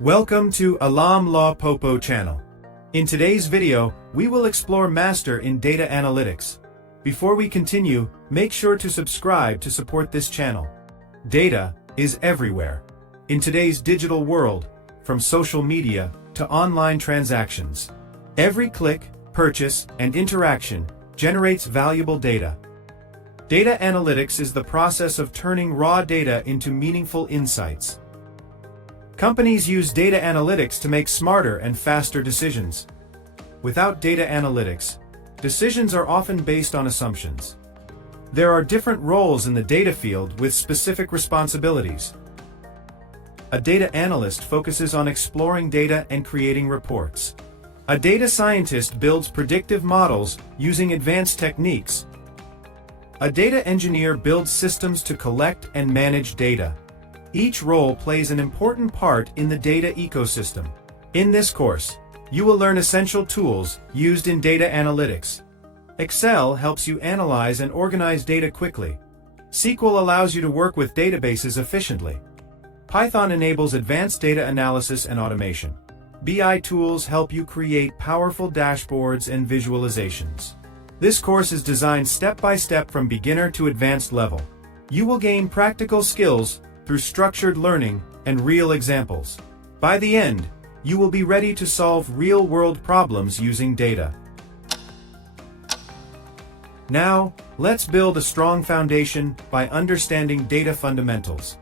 Welcome to Alam Lawe Popo Channel. In today's video, we will explore Master in Data Analytics. Before we continue, make sure to subscribe to support this channel. Data is everywhere. In today's digital world, from social media to online transactions, every click, purchase, and interaction generates valuable data. Data analytics is the process of turning raw data into meaningful insights. Companies use data analytics to make smarter and faster decisions. Without data analytics, decisions are often based on assumptions. There are different roles in the data field with specific responsibilities. A data analyst focuses on exploring data and creating reports. A data scientist builds predictive models using advanced techniques. A data engineer builds systems to collect and manage data. Each role plays an important part in the data ecosystem. In this course, you will learn essential tools used in data analytics. Excel helps you analyze and organize data quickly. SQL allows you to work with databases efficiently. Python enables advanced data analysis and automation. BI tools help you create powerful dashboards and visualizations. This course is designed step by step from beginner to advanced level. You will gain practical skills through structured learning and real examples. By the end, you will be ready to solve real-world problems using data. Now, let's build a strong foundation by understanding data fundamentals.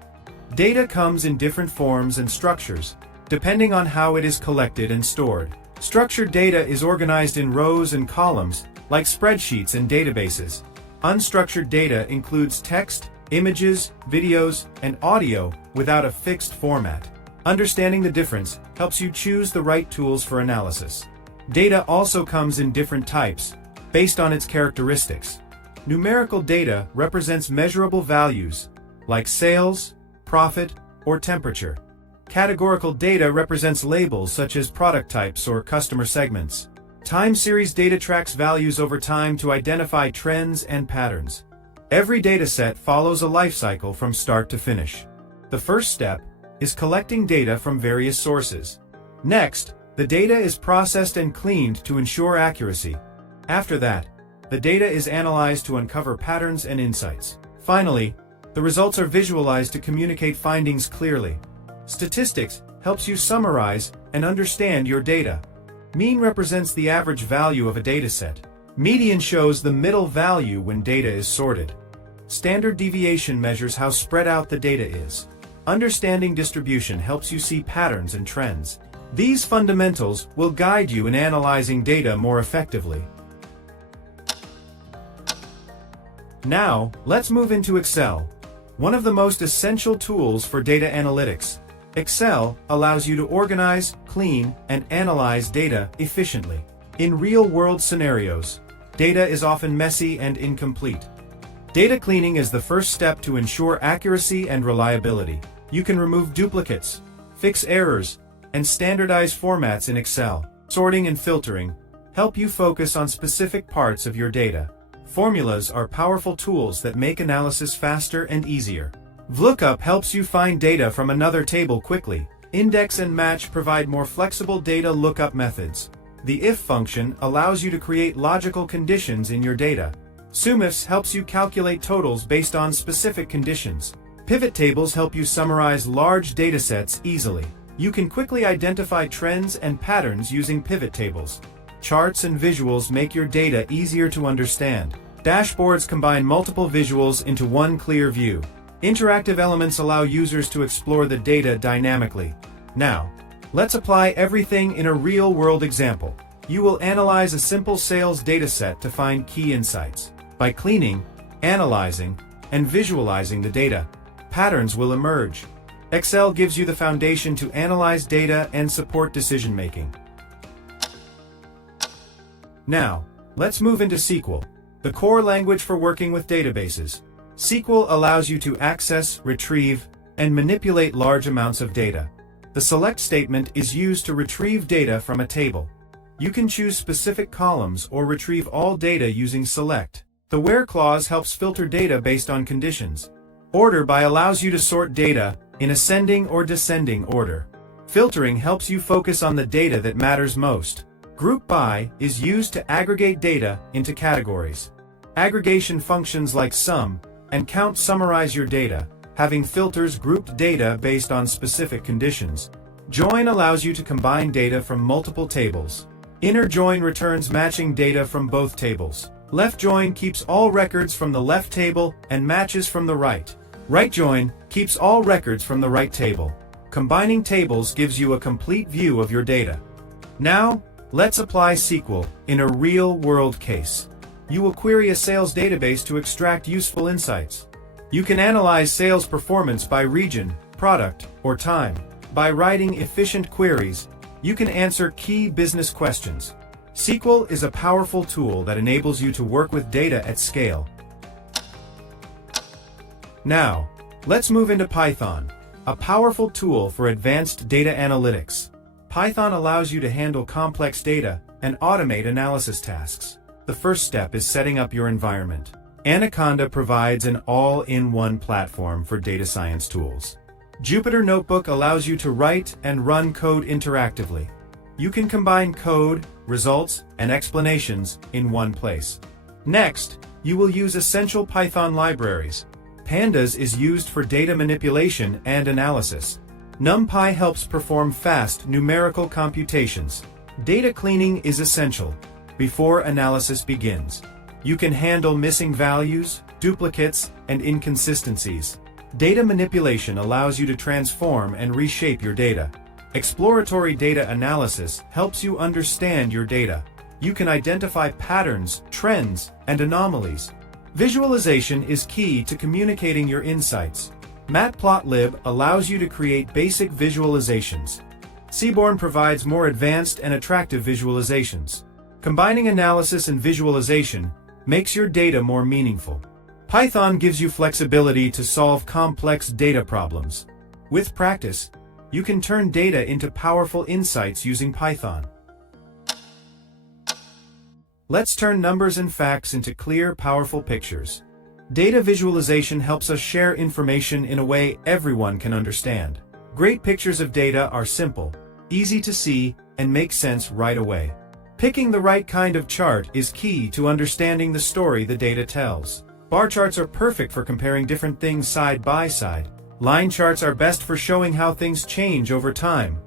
Data comes in different forms and structures, depending on how it is collected and stored. Structured data is organized in rows and columns, like spreadsheets and databases. Unstructured data includes text, images, videos, and audio without a fixed format. Understanding the difference helps you choose the right tools for analysis. Data also comes in different types, based on its characteristics. Numerical data represents measurable values, like sales, profit, or temperature. Categorical data represents labels such as product types or customer segments. Time series data tracks values over time to identify trends and patterns. Every dataset follows a life cycle from start to finish. The first step is collecting data from various sources. Next, the data is processed and cleaned to ensure accuracy. After that, the data is analyzed to uncover patterns and insights. Finally, the results are visualized to communicate findings clearly. Statistics helps you summarize and understand your data. Mean represents the average value of a dataset. Median shows the middle value when data is sorted. Standard deviation measures how spread out the data is. Understanding distribution helps you see patterns and trends. These fundamentals will guide you in analyzing data more effectively. Now, let's move into Excel, one of the most essential tools for data analytics. Excel allows you to organize, clean, and analyze data efficiently. In real-world scenarios, data is often messy and incomplete. Data cleaning is the first step to ensure accuracy and reliability. You can remove duplicates, fix errors, and standardize formats in Excel. Sorting and filtering help you focus on specific parts of your data. Formulas are powerful tools that make analysis faster and easier. VLOOKUP helps you find data from another table quickly. Index and match provide more flexible data lookup methods. The if function allows you to create logical conditions in your data. SUMIFS helps you calculate totals based on specific conditions. Pivot tables help you summarize large datasets easily. You can quickly identify trends and patterns using pivot tables. Charts and visuals make your data easier to understand. Dashboards combine multiple visuals into one clear view. Interactive elements allow users to explore the data dynamically. Now, let's apply everything in a real-world example. You will analyze a simple sales dataset to find key insights. By cleaning, analyzing, and visualizing the data, patterns will emerge. Excel gives you the foundation to analyze data and support decision-making. Now, let's move into SQL, the core language for working with databases. SQL allows you to access, retrieve, and manipulate large amounts of data. The select statement is used to retrieve data from a table. You can choose specific columns or retrieve all data using select. The where clause helps filter data based on conditions. Order by allows you to sort data in ascending or descending order. Filtering helps you focus on the data that matters most. Group by is used to aggregate data into categories. Aggregation functions like sum and count summarize your data, having filters grouped data based on specific conditions. Join allows you to combine data from multiple tables. Inner join returns matching data from both tables. Left join keeps all records from the left table and matches from the right. Right join keeps all records from the right table. Combining tables gives you a complete view of your data. Now, let's apply SQL in a real-world case. You will query a sales database to extract useful insights. You can analyze sales performance by region, product, or time. By writing efficient queries, you can answer key business questions. SQL is a powerful tool that enables you to work with data at scale. Now, let's move into Python, a powerful tool for advanced data analytics. Python allows you to handle complex data and automate analysis tasks. The first step is setting up your environment. Anaconda provides an all-in-one platform for data science tools. Jupyter Notebook allows you to write and run code interactively. You can combine code, results, and explanations in one place. Next, you will use essential Python libraries. Pandas is used for data manipulation and analysis. NumPy helps perform fast numerical computations. Data cleaning is essential before analysis begins. You can handle missing values, duplicates, and inconsistencies. Data manipulation allows you to transform and reshape your data. Exploratory data analysis helps you understand your data. You can identify patterns, trends, and anomalies. Visualization is key to communicating your insights. Matplotlib allows you to create basic visualizations. Seaborn provides more advanced and attractive visualizations. Combining analysis and visualization makes your data more meaningful. Python gives you flexibility to solve complex data problems. With practice, you can turn data into powerful insights using Python. Let's turn numbers and facts into clear, powerful pictures. Data visualization helps us share information in a way everyone can understand. Great pictures of data are simple, easy to see, and make sense right away. Picking the right kind of chart is key to understanding the story the data tells. Bar charts are perfect for comparing different things side by side. Line charts are best for showing how things change over time,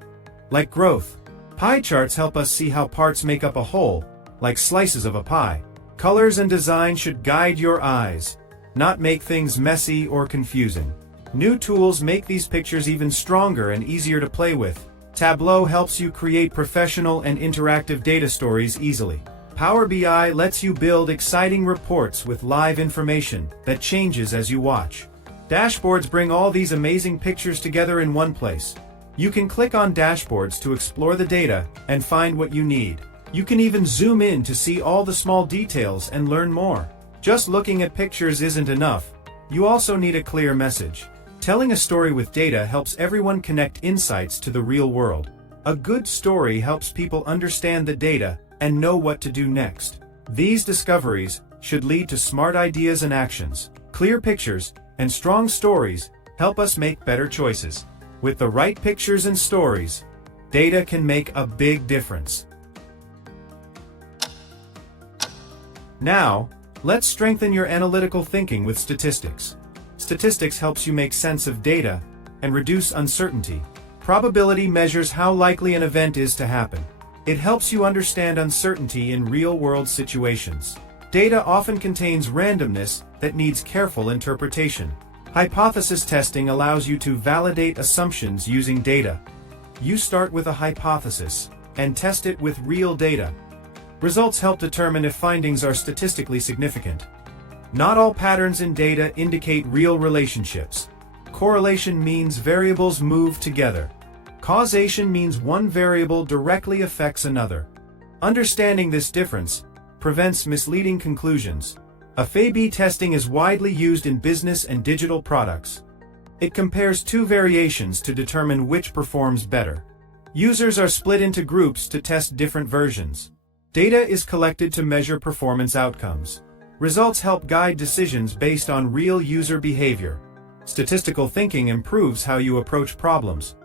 like growth. Pie charts help us see how parts make up a whole, like slices of a pie. Colors and design should guide your eyes, not make things messy or confusing. New tools make these pictures even stronger and easier to play with. Tableau helps you create professional and interactive data stories easily. Power BI lets you build exciting reports with live information that changes as you watch. Dashboards bring all these amazing pictures together in one place. You can click on dashboards to explore the data and find what you need. You can even zoom in to see all the small details and learn more. Just looking at pictures isn't enough. You also need a clear message. Telling a story with data helps everyone connect insights to the real world. A good story helps people understand the data and know what to do next. These discoveries should lead to smart ideas and actions. Clear pictures and strong stories help us make better choices. With the right pictures and stories, data can make a big difference. Now, let's strengthen your analytical thinking with statistics. Statistics helps you make sense of data and reduce uncertainty. Probability measures how likely an event is to happen. It helps you understand uncertainty in real-world situations. Data often contains randomness that needs careful interpretation. Hypothesis testing allows you to validate assumptions using data. You start with a hypothesis and test it with real data. Results help determine if findings are statistically significant. Not all patterns in data indicate real relationships. Correlation means variables move together. Causation means one variable directly affects another. Understanding this difference prevents misleading conclusions. A/B testing is widely used in business and digital products. It compares two variations to determine which performs better. Users are split into groups to test different versions. Data is collected to measure performance outcomes. Results help guide decisions based on real user behavior. Statistical thinking improves how you approach problems.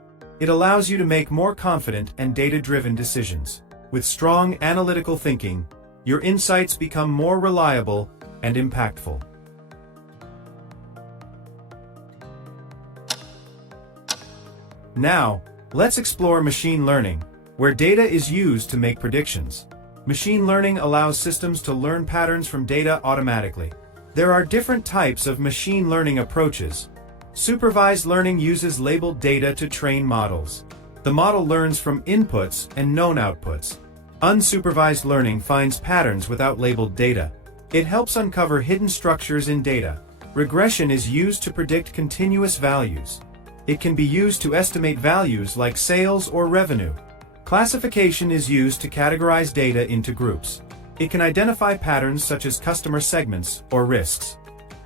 It allows you to make more confident and data-driven decisions. With strong analytical thinking, your insights become more reliable and impactful. Now, let's explore machine learning, where data is used to make predictions. Machine learning allows systems to learn patterns from data automatically. There are different types of machine learning approaches. Supervised learning uses labeled data to train models. The model learns from inputs and known outputs. Unsupervised learning finds patterns without labeled data. It helps uncover hidden structures in data. Regression is used to predict continuous values. It can be used to estimate values like sales or revenue. Classification is used to categorize data into groups. It can identify patterns such as customer segments or risks.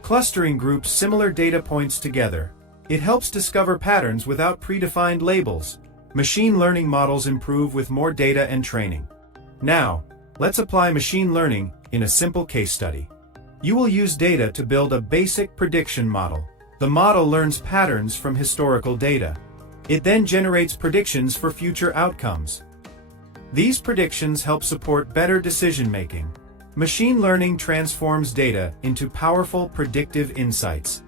Clustering groups similar data points together. It helps discover patterns without predefined labels. Machine learning models improve with more data and training. Now, let's apply machine learning in a simple case study. You will use data to build a basic prediction model. The model learns patterns from historical data. It then generates predictions for future outcomes. These predictions help support better decision-making. Machine learning transforms data into powerful predictive insights.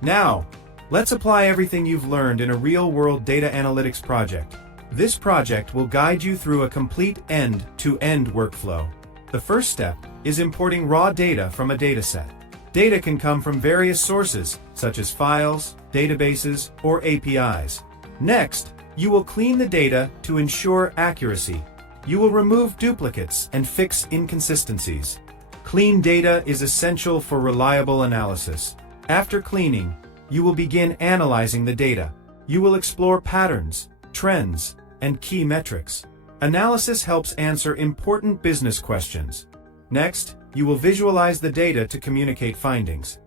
Now, let's apply everything you've learned in a real-world data analytics project. This project will guide you through a complete end-to-end workflow. The first step is importing raw data from a dataset. Data can come from various sources, such as files, databases, or APIs. Next, you will clean the data to ensure accuracy. You will remove duplicates and fix inconsistencies. Clean data is essential for reliable analysis. After cleaning, you will begin analyzing the data. You will explore patterns, trends, and key metrics. Analysis helps answer important business questions. Next, you will visualize the data to communicate findings.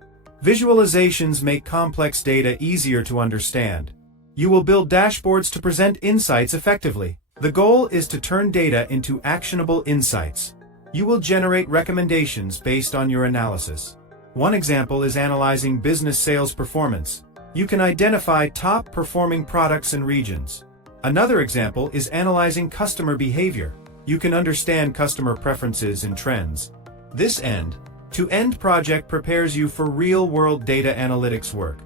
Visualizations make complex data easier to understand. You will build dashboards to present insights effectively. The goal is to turn data into actionable insights. You will generate recommendations based on your analysis. One example is analyzing business sales performance. You can identify top-performing products and regions. Another example is analyzing customer behavior. You can understand customer preferences and trends. This end-to-end project prepares you for real-world data analytics work.